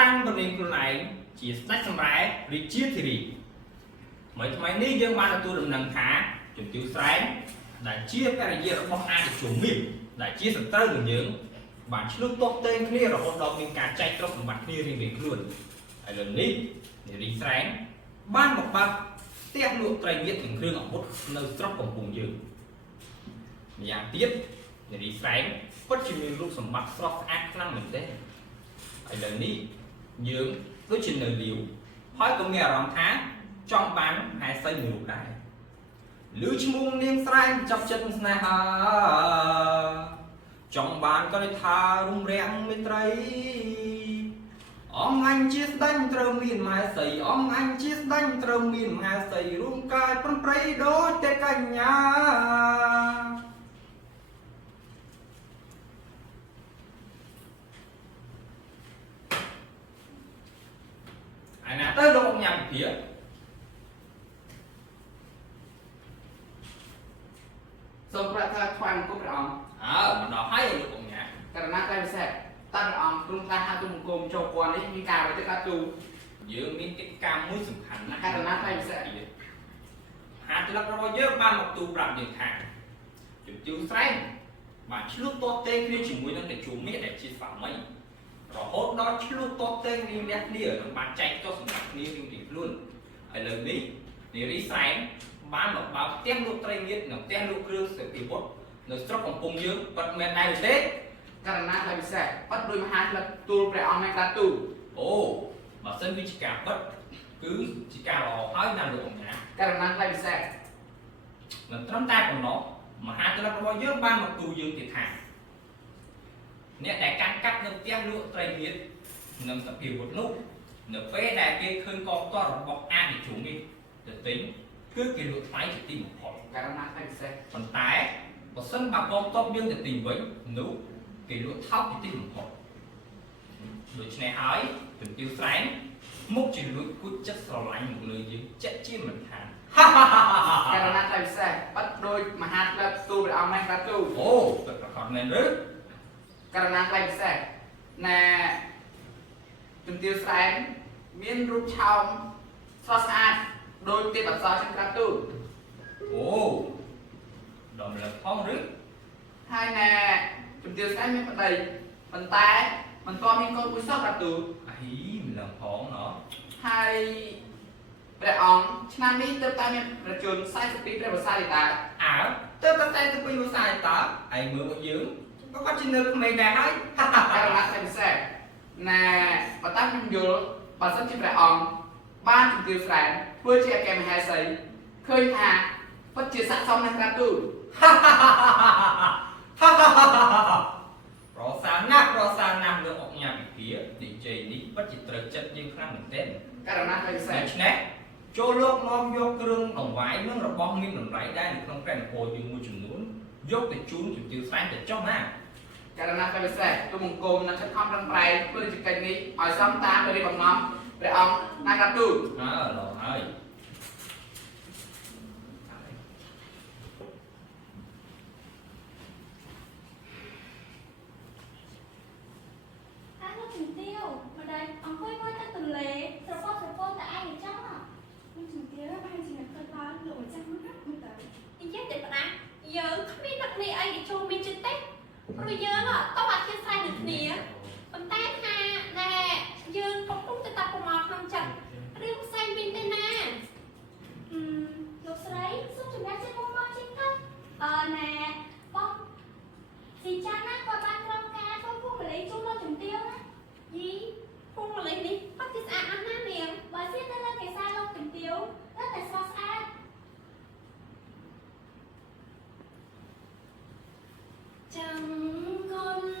tăng tầm niệmខ្លួនឯងជាស្ដេចសម្រែរាជាធារីថ្មីនេះយើងបានទទួលដំណឹងថាជំទាវស្រែងដែលជាបរិយារបស់អាទិជនមានដែលជាសត្រូវនឹងយើងបានឆ្លុះទាស់ទែងគ្នារហូតដល់មានការចែកទ្រព្យសម្បត្តិគ្នារៀងៗខ្លួនឥឡូវនេះនារីស្រែងបានមកបើកផ្ទះលក់ត្រីងៀតនិងគ្រឿងអាវុធនៅស្រុកកំពង់យើងម្យ៉ាងទៀតនារីស្រែងពិតជាមានរូបសម្បត្តិស្រស់ស្អាតខ្លាំងមែនទែនឥឡូវនេះយើងដូចជានៅលាវហើយក៏មានអារម្មណ៍ថាចង់បានហែសីមួយរូបដែរឮឈ្មោះនាងស្រែងចាប់ចិត្តស្នេហាចង់បានក៏ដូចថារុំរាំងមេត្រីអញជាស្ដេចត្រូវមានមហេសីអញជាស្ដេចត្រូវមានមហេសីរួមកាយប្រំប្រៃដូចតែកញ្ញាឯណាទៅលោកញ៉ាំវិភាសូមប្រាថ្នាថ្វាយបង្គំព្រះអង្គមកដល់ហើយលោកអង្គញាករណីតែពិសេសតើព្រះអង្គទ្រង់ថាហៅទុំបង្គំចូលពាន់នេះមានការអ្វីទៅកើតទូយើងមានកិច្ចការមួយសំខាន់ណាស់ករណីតែពិសេសហាត់លឹករបស់យើងបានមកទូប្រាប់យើងថាជំទាវស្រែងបានឆ្លុះទាស់ទែងគ្នាជាមួយនឹងតេជោមាសដែលជាស្វាមីរហូតដល់ឆ្លុះទាស់ទែងគ្នាអ្នកគ្នានិងបានចែកចុះសម្រាប់គ្នារៀងៗខ្លួនឥឡូវនេះនារីស្រែងបានមកបើកផ្ទះលក់ត្រីងៀតនិងផ្ទះលក់គ្រឿងសេដ្ឋីវុធនៅស្រុកកំពង់យើងប៉ិតមែនដែរទេករណីតែពិសេសប៉ិតដោយមហាក្លឹបទូលព្រះអង្គនឹងកើតទូអូបើសិនវាជាការប៉ិតគឺជាការល្អហើយណាលោកអង្គណាករណីតែពិសេសមិនត្រឹមតែប៉ុណ្ណោះមហាក្លឹបរបស់យើងបានមកទូយើងទៀតថាអ្នកដែលកាន់កាប់នៅផ្ទះលក់ត្រីងៀតនិងសភាវុធនោះនៅពេលដែលគេឃើញកងទ័ពរបស់អាទិជននេះទៅទិញគឺគេលក់ថ្លៃជាទីបំផុតករណីតែពិសេសប៉ុន្តែបើសិនបើកងទ័ពយើងទៅទិញវិញនោះគេលក់ថោកជាទីបំផុតដូច្នេះហើយជំទាវស្រែងមុខជាលួចគួចចិត្តស្រឡាញ់មកលើយើងចាក់ជាមិនខានករណីតែពិសេសប៉ិតដោយមហាក្លឹបទូលព្រះអង្គនឹងកើតទូអូពិតប្រាកដមែនឬករណីតែពិសេសណាជំទាវស្រែងមានរូបឆោមស្រស់ស្អាតដោយទេពអប្សរចំក្រាបទូអូដល់លើផងឬហើយណែជំទាវស្រែងមានប្តីប៉ុន្តែមិនទាន់មានកូនមួយសោះក្រាបទូអីមិនឡើងផងណោះហើយព្រះអង្គឆ្នាំនេះទើបតែមានប្រជជន42ព្រះវស្សាទេតាអើទើបតែ42វស្សាទេតាឯងមើលមកយើងក៏គាត់ជានៅក្មេងដែរហើយករណីតែពិសេសណែបើតាមខ្ញុំយល់បើសិនជាព្រះអង្គបានជំទាវស្រែងធ្វើជាអគ្គមហេសីឃើញថាពិតជាស័ក្តិសមណាស់ក្រាបទូលប្រសាណាស់លោកអង្គញាវិភានិយាយនេះពិតជាត្រូវចិត្តយើងខ្លាំងមែនទែនករណីតែពិសេសដូច្នេះចូលលោកនាំយកគ្រឿងដង្វាយនិងរបស់មានតម្លៃដែរនៅក្នុងព្រះនគរយើងមួយចំនួនយកទៅជូនជំទាវស្រែងទៅចុះណាករណីតែពិសេសទូបង្គំនឹងខិតខំប្រឹងប្រែងធ្វើជាកិច្ចនេះឲ្យសមតាមព្រះរាជបំណងព្រះអង្គណាក្រាបទូលដល់ហើយជំទាវម្ដាយអង្គុយមើលទឹកទន្លេស្រពោតែឯងអញ្ចឹងជំទាវបានជាអ្នកឃើញបានលោកម្ចាស់នោះណាមើលទៅនិយាយតែផ្ដាស់យើងគ្មានអ្នកនេះអីទៅចូលមានចិត្តទេព្រោះយើងតោះអធិស្ឋាននឹងគ្នាប៉ុន្តែថាណែយើងកំពុងតែតាប្រមាថក្នុងចិត្តរឿងផ្សេងវិញទេណាលោកស្រីសូមជំរាបជូនបងជាទៅណែបងស៊ីចាណាគាត់បានក្រុមការធ្វើពុកម្លេះជូនលោកជំទាវណាយីពុកម្លេះនេះបាត់ជាស្អាតណាស់ណានាងបើស្អៀកទៅលើកេសាលោកជំទាវតែស្រស់ស្អាតចាំកូន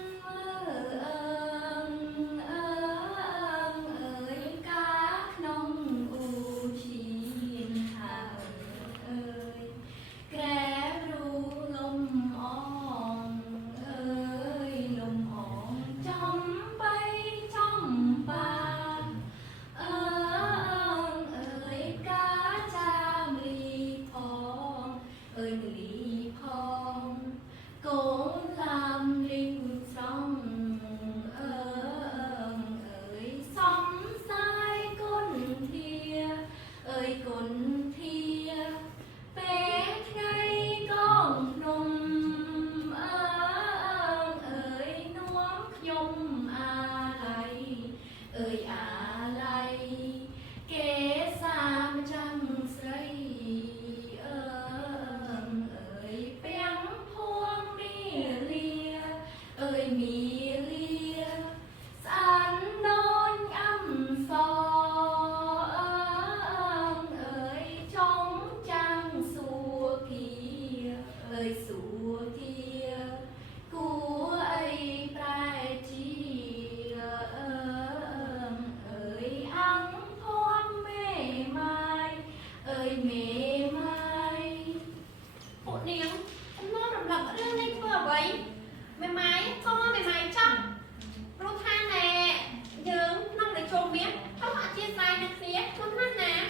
mì lia sẵn nôn âm phò ơi trong trăng xua kia ơi xua kia của ấy prai chi ơi ăn thon mê mai ơi mê mai một niềng ông nói đầm lặng ở đây này vừa vậy mày mày con mày mày trong rô than nè dường nông để trộm miếng không hả chia dài nè phía con hát nè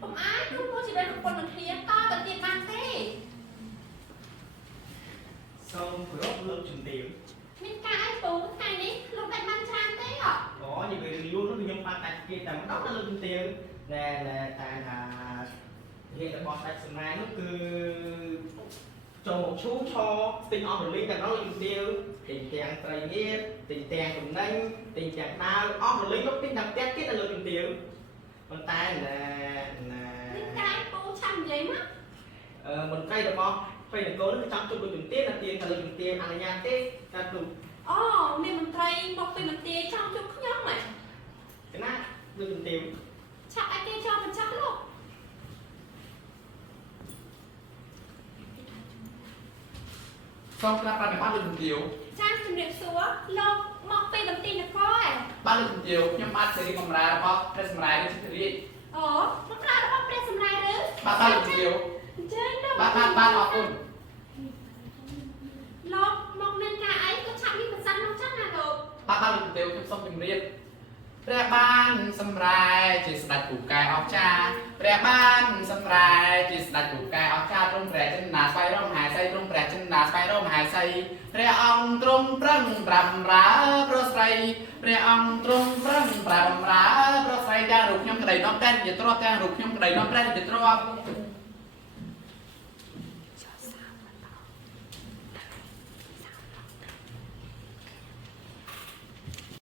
ông ái lúc cô chỉ đang còn được phía to tận tiền bàn thế សូមគោរពលោកជំទាវ មានការអីពូថ្ងៃនេះលោកបានបានច្រើនទេអត់ អូនិយាយរឿងយូរនោះខ្ញុំបានដាច់គេតែម្ដងដល់លោកជំទាវណែតែថាហេតុរបស់ដាច់សម្រាប់នោះគឺចូលមកឈូឆទិញអស់រលីងតែម្ដងលោកជំទាវទិញទាំងត្រីងៀតទិញទាំងចំណេញទិញទាំងដាវអស់រលីងនោះទិញតែផ្ទះទៀតដល់លោកជំទាវប៉ុន្តែណែ មានការអីពូឆាំនិយាយមក មន្ត្រីរបស់ពេលនគរនឹងចង់ជួបលោកជំទាវតែទានតែលោកជំទាវអនុញ្ញាតទេតែទូ អូមានមន្ត្រីមកពីមន្ទីរចង់ជួបខ្ញុំហ៎ កណាលោកជំទាវ ឆាប់ឲ្យគេចង់បញ្ចុះលោក xong ra ba mày bắt được nhiều ចាជំរាបសួរលោកមកពីមន្ទីរនគរហ៎ bắt được nhiều nhưng bắt sẽ đi cầm ra đó cái cầm ra đi chỉ đi អូមកប្រើរបស់ព្រះសម្ដែងឬ bắt được nhiều អញ្ចឹងដល់ bắt học luôn លោកមកមានការអីក៏ឆាប់មានប្រសាសន៍មកចឹងណាលោក bắt được nhiều trong xong tìm riêng ព្រះបានសម្រែជាស្ដេចពូកែអស្ចារ្យព្រះបានសម្រែជាស្ដេចពូកែអស្ចារ្យទ្រង់ព្រះចិន្តាស្វ័យរមហាសីទ្រង់ព្រះចិន្តាស្វ័យរមហាសីព្រះអង្គទ្រង់ប្រឹងប្រាំរើប្រស្រីព្រះអង្គទ្រង់ប្រឹងប្រាំរើប្រស្រីទាំងរូបខ្ញុំក្តីនាំតែជាទ្រព្យទាំងរូបខ្ញុំក្តីនាំតែជាទ្រព្យ